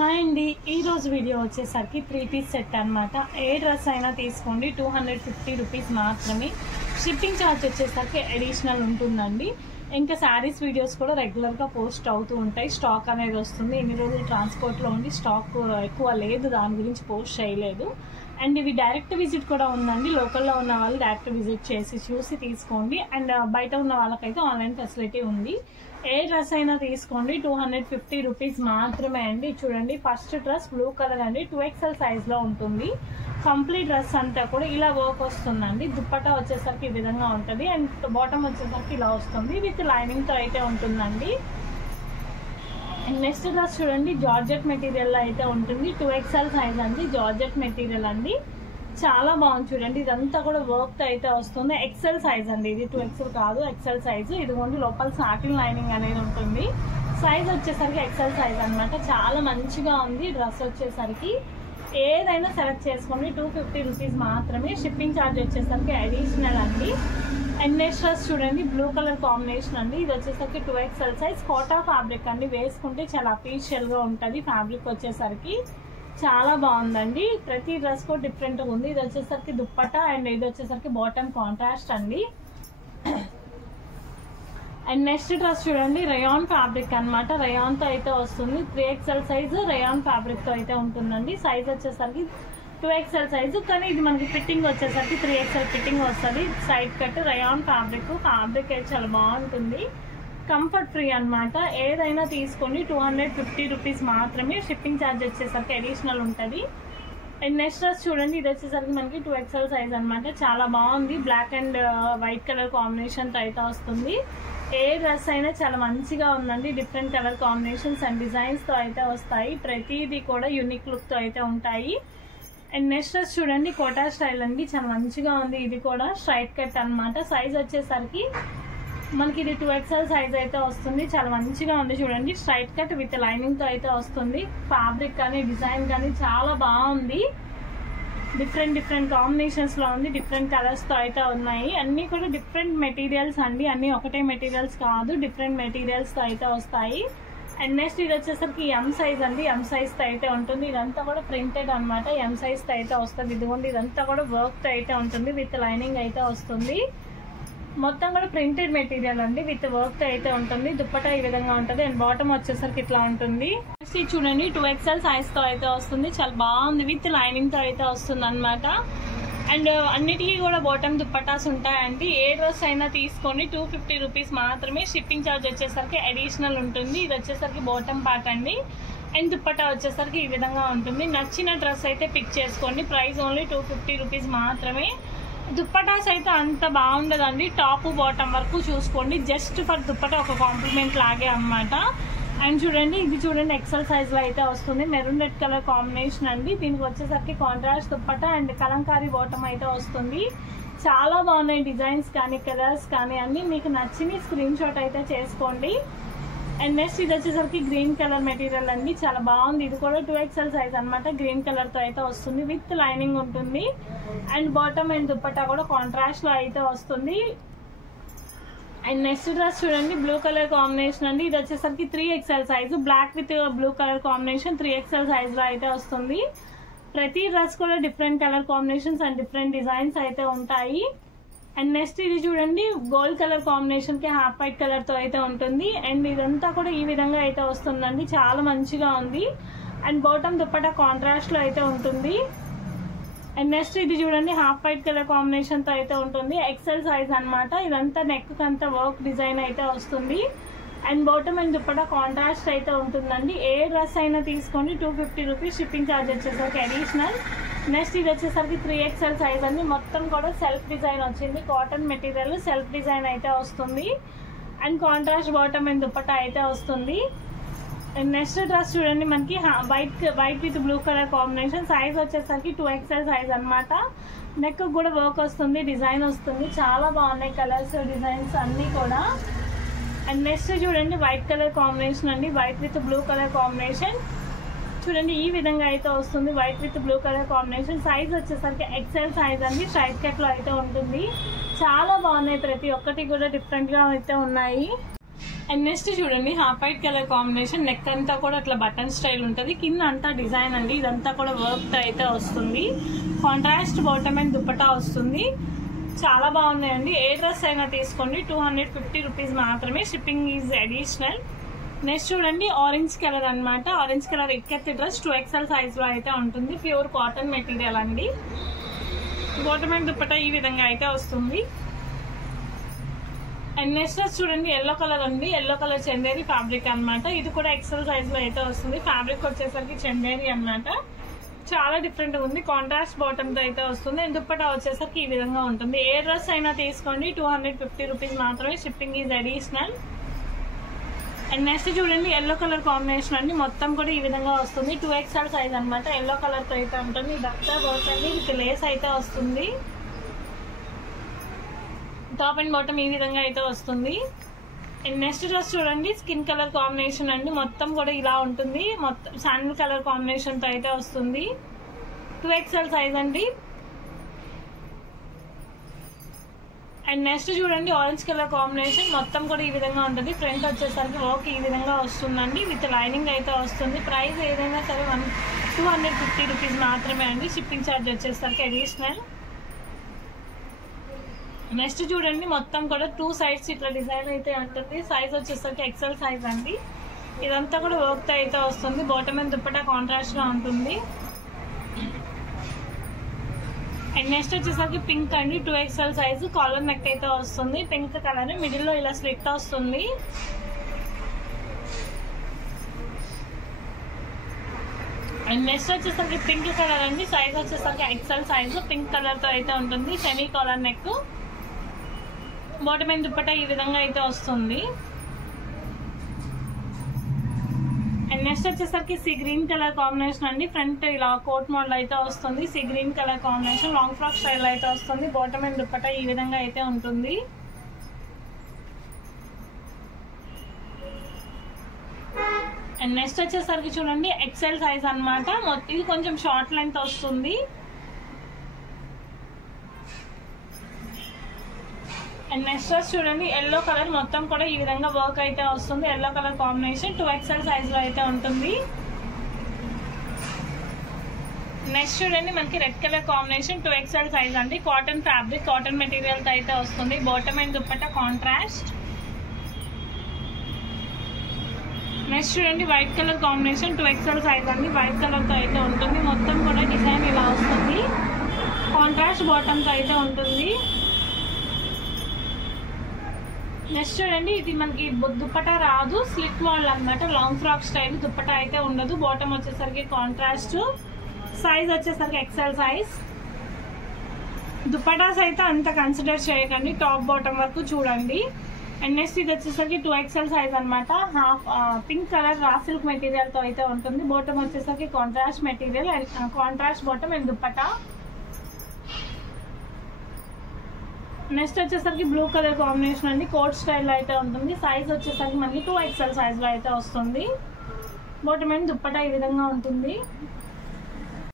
Hi అండి, ఈరోజు video వచ్చేసరికి 3-piece సెట్ అనమాట. ఏ డ్రెస్ అయినా తీసుకోండి 250 రూపీస్ మాత్రమే. షిప్పింగ్ ఛార్జ్ వచ్చేసరికి అడిషనల్ ఉంటుందండి. ఇంకా శారీస్ వీడియోస్ కూడా రెగ్యులర్గా పోస్ట్ అవుతూ ఉంటాయి. స్టాక్ అనేది వస్తుంది. ఎన్ని రోజులు ట్రాన్స్పోర్ట్లో ఉండి స్టాక్ ఎక్కువ లేదు, దాని గురించి పోస్ట్ చేయలేదు. అండ్ ఇవి డైరెక్ట్ విజిట్ కూడా ఉందండి. లోకల్లో ఉన్న వాళ్ళు డైరెక్ట్ విజిట్ చేసి చూసి తీసుకోండి. అండ్ బయట ఉన్న వాళ్ళకైతే ఆన్లైన్ ఫెసిలిటీ ఉంది. ఏ డ్రెస్ అయినా తీసుకోండి 250 రూపీస్ మాత్రమే అండి. చూడండి, ఫస్ట్ డ్రెస్ బ్లూ కలర్ అండి, 2XL సైజ్లో ఉంటుంది. కంప్లీట్ డ్రెస్ అంతా కూడా ఇలా వర్క్ వస్తుందండి. దుప్పట్టా వచ్చేసరికి ఈ విధంగా ఉంటుంది. అండ్ బాటమ్ వచ్చేసరికి ఇలా వస్తుంది, విత్ లైనింగ్తో అయితే ఉంటుందండి. నెక్స్ట్ డ్రెస్ చూడండి, జార్జెట్ మెటీరియల్లో అయితే ఉంటుంది. 2XL సైజ్ అండి, జార్జెట్ మెటీరియల్ అండి. చాలా బాగుంది చూడండి. ఇదంతా కూడా వర్క్ అయితే వస్తుంది. XL సైజ్ అండి, ఇది 2XL కాదు, XL సైజు. ఇదిగోండి, లోపల సాటిన్ లైనింగ్ అనేది ఉంటుంది. సైజ్ వచ్చేసరికి XL సైజ్ అనమాట. చాలా మంచిగా ఉంది డ్రెస్ వచ్చేసరికి. ఏదైనా సెలెక్ట్ చేసుకోండి, 250 రూపీస్ మాత్రమే. షిప్పింగ్ ఛార్జ్ వచ్చేసరికి అడిషనల్ అండి. అండ్ నెక్స్ట్ డ్రెస్ చూడండి, బ్లూ కలర్ కాంబినేషన్ అండి. ఇది వచ్చేసరికి 2XL సైజ్, కోటా ఫ్యాబ్రిక్ అండి. వేసుకుంటే చాలా అఫీషియల్గా ఉంటుంది ఫ్యాబ్రిక్ వచ్చేసరికి. చాలా బాగుందండి. ప్రతి డ్రెస్ కూడా డిఫరెంట్గా ఉంది. ఇది వచ్చేసరికి దుప్పట్టా అండ్ ఇది వచ్చేసరికి బాటమ్ కాంట్రాస్ట్ అండి. అండ్ నెక్స్ట్ డ్రెస్ చూడండి, రయాన్ ఫ్యాబ్రిక్ అనమాట. రయాన్తో అయితే వస్తుంది. 3XL సైజు రయాన్ ఫ్యాబ్రిక్తో అయితే ఉంటుందండి. సైజ్ వచ్చేసరికి 2XL సైజు, కానీ ఇది మనకి ఫిట్టింగ్ వచ్చేసరికి 3XL ఫిట్టింగ్ వస్తుంది. సైడ్ కట్ రయాన్ ఫ్యాబ్రిక్ అయితే చాలా బాగుంటుంది. కంఫర్ట్ ఫ్రీ అనమాట. ఏదైనా తీసుకోండి 250 రూపీస్ మాత్రమే. షిప్పింగ్ ఛార్జ్ వచ్చేసరికి అడిషనల్ ఉంటుంది. అండ్ నెక్స్ట్ డ్రెస్ చూడండి, ఇది వచ్చేసరికి మనకి 2XL సైజ్ అనమాట. చాలా బాగుంది. బ్లాక్ అండ్ వైట్ కలర్ కాంబినేషన్తో అయితే వస్తుంది. ఏ డ్రెస్ అయినా చాలా మంచిగా ఉందండి. డిఫరెంట్ కలర్ కాంబినేషన్స్ అండ్ డిజైన్స్తో అయితే వస్తాయి. ప్రతిదీ కూడా యూనిక్ లుక్తో అయితే ఉంటాయి. అండ్ నెక్స్ట్ డ్రెస్ చూడండి, కోటా స్టైల్ అండి. చాలా మంచిగా ఉంది. ఇది కూడా స్ట్రైట్ కట్ అనమాట. సైజ్ వచ్చేసరికి మనకి ఇది 2XL సైజ్ అయితే వస్తుంది. చాలా మంచిగా ఉంది చూడండి. స్ట్రైట్ కట్ విత్ లైనింగ్తో అయితే వస్తుంది. ఫ్యాబ్రిక్ కానీ డిజైన్ కానీ చాలా బాగుంది. డిఫరెంట్ కాంబినేషన్స్లో ఉంది. డిఫరెంట్ కలర్స్తో అయితే ఉన్నాయి. అన్నీ కూడా డిఫరెంట్ మెటీరియల్స్ అండి. అన్నీ ఒకటే మెటీరియల్స్ కాదు, డిఫరెంట్ మెటీరియల్స్తో అయితే వస్తాయి. అండ్ నెక్స్ట్ ఇది వచ్చేసరికి M సైజ్ అండి. M సైజ్తో అయితే ఉంటుంది. ఇదంతా కూడా ప్రింటెడ్ అనమాట. M సైజ్తో అయితే వస్తుంది. ఇదిగోండి, ఇదంతా కూడా వర్క్తో అయితే ఉంటుంది. విత్ లైనింగ్ అయితే వస్తుంది. మొత్తం కూడా ప్రింటెడ్ మెటీరియల్ అండి, విత్ వర్క్ అయితే ఉంటుంది. దుప్పట్టా ఈ విధంగా ఉంటుంది. అండ్ బాటమ్ వచ్చేసరికి ఇట్లా ఉంటుంది. నెక్స్ట్ చూడండి, 2XL సైజ్ తో అయితే వస్తుంది. చాలా బాగుంది. విత్ లైనింగ్ తో అయితే వస్తుంది అనమాట. అండ్ అన్నిటికీ కూడా బాటమ్ దుప్పట్టాస్ ఉంటాయండి. ఏ డ్రెస్ అయినా తీసుకోండి 250 రూపీస్ మాత్రమే. షిప్పింగ్ ఛార్జ్ వచ్చేసరికి అడిషనల్ ఉంటుంది. ఇది వచ్చేసరికి బాటమ్ పార్ట్ అండి. అండ్ దుప్పట్టా వచ్చేసరికి ఈ విధంగా ఉంటుంది. నచ్చిన డ్రెస్ అయితే పిక్ చేసుకోండి. ప్రైస్ ఓన్లీ 250 రూపీస్ మాత్రమే. దుప్పటాస్ అయితే అంత బాగుండదండి. టాప్ బాటమ్ వరకు చూసుకోండి. జస్ట్ ఫర్ దుప్పటా ఒక కాంప్లిమెంట్ లాగే అనమాట. అండ్ చూడండి, ఇది చూడండి XL సైజ్ లో అయితే వస్తుంది. మెరూన్ రెడ్ కలర్ కాంబినేషన్ అండి. దీనికి వచ్చేసరికి contrast dupatta and Kalamkari bottom అయితే వస్తుంది. చాలా బాగున్నాయి డిజైన్స్ కానీ కలర్స్ కానీ అన్ని. మీకు నచ్చిన స్క్రీన్ షాట్ అయితే చేసుకోండి. అండ్ నెక్స్ట్ ఇది వచ్చేసరికి గ్రీన్ కలర్ మెటీరియల్ అండి. చాలా బాగుంది. ఇది కూడా 2XL సైజ్ అనమాట. గ్రీన్ కలర్ తో అయితే వస్తుంది. విత్ లైనింగ్ ఉంటుంది. అండ్ బాటమ్ అండ్ దుప్పట్టా కూడా కాంట్రాస్ట్ లో అయితే వస్తుంది. అండ్ నెక్స్ట్ డ్రెస్ చూడండి, బ్లూ కలర్ కాంబినేషన్ అండి. ఇది వచ్చేసరికి 3XL size. Black with blue colour combination 3XL size లో అయితే వస్తుంది. ప్రతి డ్రెస్ కూడా different colour combinations and different designs అయితే ఉంటాయి. అండ్ నెక్స్ట్ ఇది చూడండి, గోల్డ్ కలర్ కాంబినేషన్ కి హాఫ్ వైట్ కలర్ తో అయితే ఉంటుంది. అండ్ ఇదంతా కూడా ఈ విధంగా అయితే వస్తుందండి. చాలా మంచిగా ఉంది. అండ్ బాటమ్ దుప్పట్టా కాంట్రాస్ట్ లో అయితే ఉంటుంది. అండ్ నెక్స్ట్ ఇది చూడండి, హాఫ్ వైట్ కలర్ కాంబినేషన్ తో అయితే ఉంటుంది. XL సైజ్ అనమాట. ఇదంతా నెక్ కంతా వర్క్ డిజైన్ అయితే వస్తుంది. And bottom and dupatta contrast అయితే ఉంటుందండి. ఏ డ్రెస్ అయినా తీసుకోండి 250 రూపీస్. షిప్పింగ్ ఛార్జ్ వచ్చేసరికి అడిషనల్. నెక్స్ట్ ఇది వచ్చేసరికి 3XL సైజ్ అండి. మొత్తం కూడా సెల్ఫ్ డిజైన్ వచ్చింది. కాటన్ మెటీరియల్ సెల్ఫ్ డిజైన్ అయితే వస్తుంది. And contrast bottom and dupatta అయితే వస్తుంది. అండ్ నెక్స్ట్ డ్రెస్ చూడండి, మనకి white with blue colour combination. Size వచ్చేసరికి 2XL సైజ్ అనమాట. నెక్ కూడా వర్క్ వస్తుంది, డిజైన్ వస్తుంది. చాలా బాగున్నాయి కలర్స్ డిజైన్స్ అన్నీ కూడా. అండ్ నెక్స్ట్ చూడండి, వైట్ కలర్ కాంబినేషన్ అండి. White with blue colour combination చూడండి, ఈ విధంగా అయితే వస్తుంది. White with blue colour combination. Size వచ్చేసరికి XL సైజ్ అండి. స్ట్రైట్ కట్ లో అయితే ఉంటుంది. చాలా బాగున్నాయి. ప్రతి ఒక్కటి కూడా డిఫరెంట్ గా అయితే ఉన్నాయి. అండ్ నెక్స్ట్ చూడండి half white colour combination, neck అంతా కూడా అట్లా బటన్ స్టైల్ ఉంటుంది, కింద అంతా డిజైన్ అండి, ఇదంతా కూడా వర్క్ అయితే వస్తుంది. కాంట్రాస్ట్ బాటమ్ అండ్ దుపట్టా వస్తుంది. చాలా బాగున్నాయండి. ఏ డ్రెస్ అయినా తీసుకోండి, 250 రూపీస్ మాత్రమే, షిప్పింగ్ ఈజ్ అడిషనల్. నెక్స్ట్ చూడండి ఆరెంజ్ కలర్ అనమాట, ఆరెంజ్ కలర్ ఇక్కత్తి డ్రెస్ 2XL సైజ్ లో అయితే ఉంటుంది. ప్యూర్ కాటన్ మెటీరియల్ అండి. బాటమ్ అండ్ దుపట్టా ఈ విధంగా అయితే వస్తుంది. అండ్ నెక్స్ట్ డ్రెస్ చూడండి ఎల్లో కలర్ అండి, ఎల్లో కలర్ చందేరి ఫ్యాబ్రిక్ అనమాట. ఇది కూడా XL సైజ్ లో అయితే వస్తుంది. ఫ్యాబ్రిక్ వచ్చేసరికి చందేరి అనమాట, చాలా డిఫరెంట్ ఉంది. కాంట్రాస్ట్ బాటమ్ తో అయితే వస్తుంది. దుపట్టా వచ్చేసరికి ఈ విధంగా ఉంటుంది. ఏ డ్రెస్ అయినా తీసుకోండి, 250 రూపీస్ మాత్రమే, shipping is additional. And next చూడండి ఎల్లో కలర్ కాంబినేషన్ అండి, మొత్తం కూడా ఈ విధంగా వస్తుంది. 2XL సైజ్ అనమాట, ఎల్లో కలర్ తో అయితే ఉంటుంది. ఇదంతా వర్క్ అండి, విత్ లేస్ అయితే వస్తుంది. టాప్ అండ్ బాటమ్ ఈ విధంగా అయితే వస్తుంది. అండ్ నెక్స్ట్ డ్రెస్ చూడండి స్కిన్ కలర్ కాంబినేషన్ అండి, మొత్తం కూడా ఇలా ఉంటుంది. మొత్తం శాండిల్ కలర్ కాంబినేషన్ తో అయితే వస్తుంది. 2XL సైజ్ అండి. అండ్ నెక్స్ట్ చూడండి ఆరెంజ్ కలర్ కాంబినేషన్, మొత్తం కూడా ఈ విధంగా ఉంటుంది. ఫ్రంట్ వచ్చేసరికి వర్క్ ఈ విధంగా వస్తుందండి, విత్ లైనింగ్ అయితే వస్తుంది. ప్రైస్ ఏదైనా సరే 250 రూపీస్ మాత్రమే అండి, షిప్పింగ్ ఛార్జ్ వచ్చేసరికి అడిషనల్. నెక్స్ట్ చూడండి మొత్తం కూడా 2 సైడ్స్ ఇట్లా డిజైన్ అయితే ఉంటుంది. సైజ్ వచ్చేసరికి XL సైజ్ అండి. ఇదంతా కూడా వర్క్ తో అయితే వస్తుంది. బాటమ్ అండ్ దుపట్టా కాంట్రాస్ట్ గా ఉంటుంది. అండ్ నెక్స్ట్ వచ్చేసరికి పింక్ అండి, 2XL సైజ్, కాలర్ నెక్ అయితే వస్తుంది. పింక్ కలర్ మిడిల్ లో ఇలా స్లిట్ వస్తుంది. అండ్ నెక్స్ట్ వచ్చేసరికి పింక్ కలర్ అండి, సైజ్ వచ్చేసరికి XL సైజ్, పింక్ కలర్ తో అయితే ఉంటుంది. Semi collar neck, bottom and dupatta ఈ విధంగా అయితే వస్తుంది. అండ్ నెక్స్ట్ వచ్చేసరికి సీ గ్రీన్ కలర్ కాంబినేషన్ అండి, ఫ్రంట్ ఇలా కోట్ మోడల్ అయితే వస్తుంది. Sea green colour combination, long frock style అయితే వస్తుంది. బాటమ్ అండ్ దుపట్టా ఈ విధంగా అయితే ఉంటుంది. అండ్ నెక్స్ట్ వచ్చేసరికి చూడండి XL సైజ్ అనమాట, ఇది కొంచెం షార్ట్ లెంత్ వస్తుంది. అండ్ నెక్స్ట్ డ్రెస్ చూడండి ఎల్లో కలర్, మొత్తం కూడా ఈ విధంగా వర్క్ అయితే వస్తుంది. Yellow colour combination 2XL size లో అయితే ఉంటుంది. నెక్స్ట్ చూడండి మనకి red colour combination 2XL size అండి, కాటన్ ఫ్యాబ్రిక్, కాటన్ మెటీరియల్ తో అయితే వస్తుంది. Bottom and dupatta contrast. Next చూడండి white colour combination 2XL size అండి, వైట్ కలర్ తో అయితే ఉంటుంది. మొత్తం కూడా డిజైన్ ఇలా వస్తుంది. కాంట్రాస్ట్ బాటమ్ తో అయితే ఉంటుంది. నెక్స్ట్ చూడండి ఇది మనకి దుపట్టా రాదు, స్లిట్ మోడల్ అనమాట, లాంగ్ ఫ్రాక్ స్టైల్, దుపట్టా అయితే ఉండదు. బాటమ్ వచ్చేసరికి కాంట్రాస్ట్, సైజ్ వచ్చేసరికి XL సైజ్. దుపట్టాస్ అయితే అంత కన్సిడర్ చేయకండి, టాప్ బాటమ్ వరకు చూడండి. అండ్ నెక్స్ట్ ఇది వచ్చేసరికి 2XL సైజ్ అనమాట, half pink colour raw silk material తో అయితే ఉంటుంది. బాటమ్ వచ్చేసరికి contrast material and contrast bottom and dupatta. Next వచ్చేసరికి బ్లూ కలర్ కాంబినేషన్ అండి, కోట్ స్టైల్ అయితే ఉంటుంది. సైజ్ వచ్చేసరికి మనకి 2XL సైజ్ లో అయితే వస్తుంది. బాటమ్ అండ్ దుపట్టా ఈ విధంగా ఉంటుంది.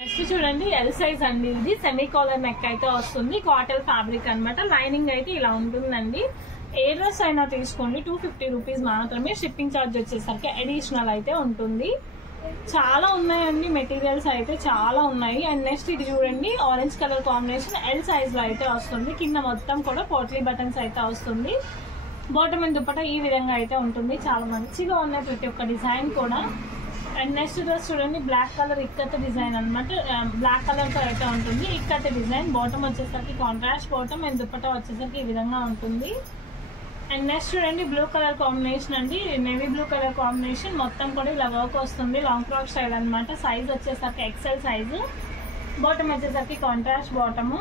నెక్స్ట్ చూడండి L సైజ్ అండి, ఇది సెమీ కాలర్ నెక్ అయితే వస్తుంది. కాటన్ ఫ్యాబ్రిక్ అనమాట, లైనింగ్ అయితే ఇలా ఉంటుందండి. ఏ డ్రెస్ అయినా తీసుకోండి, 250 రూపీస్ మాత్రమే, షిప్పింగ్ ఛార్జ్ వచ్చేసరికి అడిషనల్ అయితే ఉంటుంది. చాలా ఉన్నాయండి మెటీరియల్స్ అయితే చాలా ఉన్నాయి. అండ్ నెక్స్ట్ ఇది చూడండి orange colour combination L size లో అయితే వస్తుంది. కింద మొత్తం కూడా పోట్లీ బటన్స్ అయితే వస్తుంది. బాటమ్ అండ్ దుపట్టా ఈ విధంగా అయితే ఉంటుంది. చాలా మంచిగా ఉన్నాయి ప్రతి ఒక్క డిజైన్ కూడా. అండ్ నెక్స్ట్ డ్రెస్ చూడండి బ్లాక్ కలర్ ఇక్కత్ డిజైన్ అనమాట, బ్లాక్ కలర్ తో అయితే ఉంటుంది. ఇక్కత్ డిజైన్, బాటమ్ వచ్చేసరికి కాంట్రాస్ట్ బాటమ్ అండ్ దుపట్టా వచ్చేసరికి ఈ విధంగా ఉంటుంది. అండ్ నెక్స్ట్ చూడండి బ్లూ కలర్ కాంబినేషన్ అండి, నేవీ బ్లూ కలర్ కాంబినేషన్, మొత్తం కూడా ఇలా వర్క్ వస్తుంది. లాంగ్ ఫ్రాక్ స్టైల్ అనమాట, సైజ్ వచ్చేసరికి XL సైజు. బాటమ్ వచ్చేసరికి కాంట్రాస్ట్ బాటము.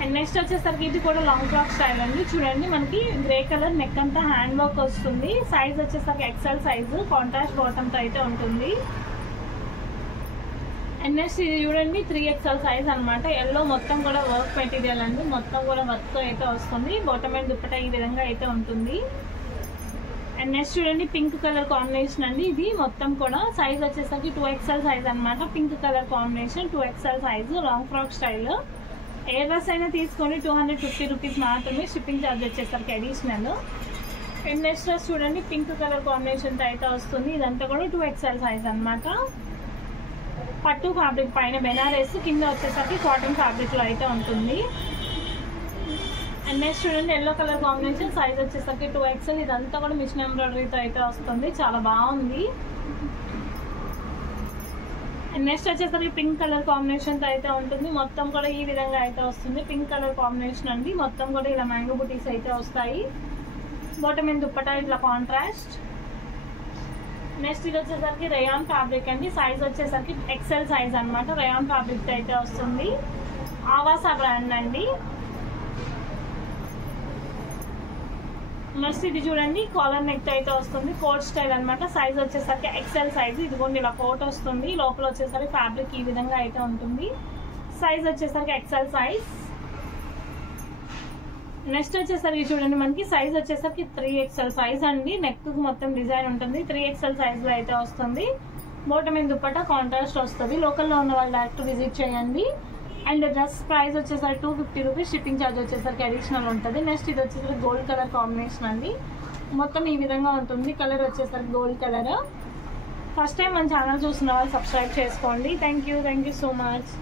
అండ్ నెక్స్ట్ వచ్చేసరికి ఇది కూడా లాంగ్ ఫ్రాక్ స్టైల్ అండి. చూడండి మనకి గ్రే కలర్ నెక్ అంతా హ్యాండ్ వర్క్ వస్తుంది. సైజ్ వచ్చేసరికి XL సైజు, కాంట్రాస్ట్ బాటమ్ తో అయితే ఉంటుంది. అండ్ నెక్స్ట్ ఇది చూడండి 3XL సైజ్ అనమాట, ఎల్లో మొత్తం కూడా వర్క్ మెటీరియల్ అండి, మొత్తం కూడా వర్క్ తో అయితే వస్తుంది. బాటమ్ అండ్ దుపట్టా ఈ విధంగా అయితే ఉంటుంది. అండ్ నెక్స్ట్ చూడండి పింక్ కలర్ కాంబినేషన్ అండి, ఇది మొత్తం కూడా సైజ్ వచ్చేసరికి 2XL సైజ్ అనమాట. Pink colour combination 2XL size, long frock style. ఏ డ్రెస్ అయినా తీసుకొని 250 రూపీస్ మాత్రమే, షిప్పింగ్ ఛార్జ్ వచ్చేసరికి అడిషనల్. అండ్ నెక్స్ట్ డ్రెస్ చూడండి పింక్ కలర్ కాంబినేషన్ అయితే వస్తుంది. ఇదంతా కూడా 2XL సైజ్ అనమాట. పట్టు ఫ్యాబ్రిక్ పైన బెనారస్, కింద వచ్చేసరికి కాటన్ ఫ్యాబ్రిక్ లో అయితే ఉంటుంది. అండ్ నెక్స్ట్ చూడండి ఎల్లో కలర్ కాంబినేషన్, సైజ్ వచ్చేసరికి 2XL. ఇదంతా కూడా మిషన్ ఎంబ్రాయిడరీతో అయితే వస్తుంది, చాలా బాగుంది. అండ్ నెక్స్ట్ వచ్చేసరికి పింక్ కలర్ కాంబినేషన్ తో అయితే ఉంటుంది. మొత్తం కూడా ఈ విధంగా అయితే వస్తుంది. పింక్ కలర్ కాంబినేషన్ అండి. మొత్తం కూడా ఇలా మ్యాంగో బుటీస్ అయితే వస్తాయి. బాటమ్ అండ్ దుప్పటా ఇట్లా కాంట్రాస్ట్. నెక్స్ట్ ఇది వచ్చేసరికి రేయాన్ ఫ్యాబ్రిక్ అండి. సైజ్ వచ్చేసరికి XL సైజ్ అనమాట. రేయాన్ ఫ్యాబ్రిక్ అయితే వస్తుంది. ఆవాసా బ్రాండ్ అండి. నెక్స్ట్ ఇది చూడండి కాలర్ నెక్ అయితే వస్తుంది, కోట్ స్టైల్ అనమాట. సైజ్ వచ్చేసరికి XL సైజ్. ఇదిగోండి ఇలా కోట్ వస్తుంది, లోపల వచ్చేసరికి ఫ్యాబ్రిక్ ఈ విధంగా అయితే ఉంటుంది. సైజ్ వచ్చేసరికి XL సైజ్. నెక్స్ట్ వచ్చేసరికి చూడండి మనకి సైజ్ వచ్చేసరికి 3XL సైజ్ అండి. నెక్ మొత్తం డిజైన్ ఉంటుంది, 3XL సైజ్ లో అయితే వస్తుంది. బాటమ్ అండ్ దుప్పటా కాంట్రాస్ట్ వస్తుంది. లోకల్లో ఉన్న వాళ్ళు డైరెక్ట్ విజిట్ చేయండి. అండ్ డ్రెస్ ప్రైస్ వచ్చేసరికి 250 రూపీస్. షిప్పింగ్ ఛార్జ్ వచ్చేసరికి అడిషనల్ ఉంటుంది. నెక్స్ట్ ఇది వచ్చేసరికి గోల్డ్ కలర్ కాంబినేషన్ అండి. మొత్తం ఈ విధంగా ఉంటుంది. కలర్ వచ్చేసరికి గోల్డ్ కలర్. ఫస్ట్ టైం మన ఛానల్ చూసిన వాళ్ళు సబ్స్క్రైబ్ చేసుకోండి. Thank you so much.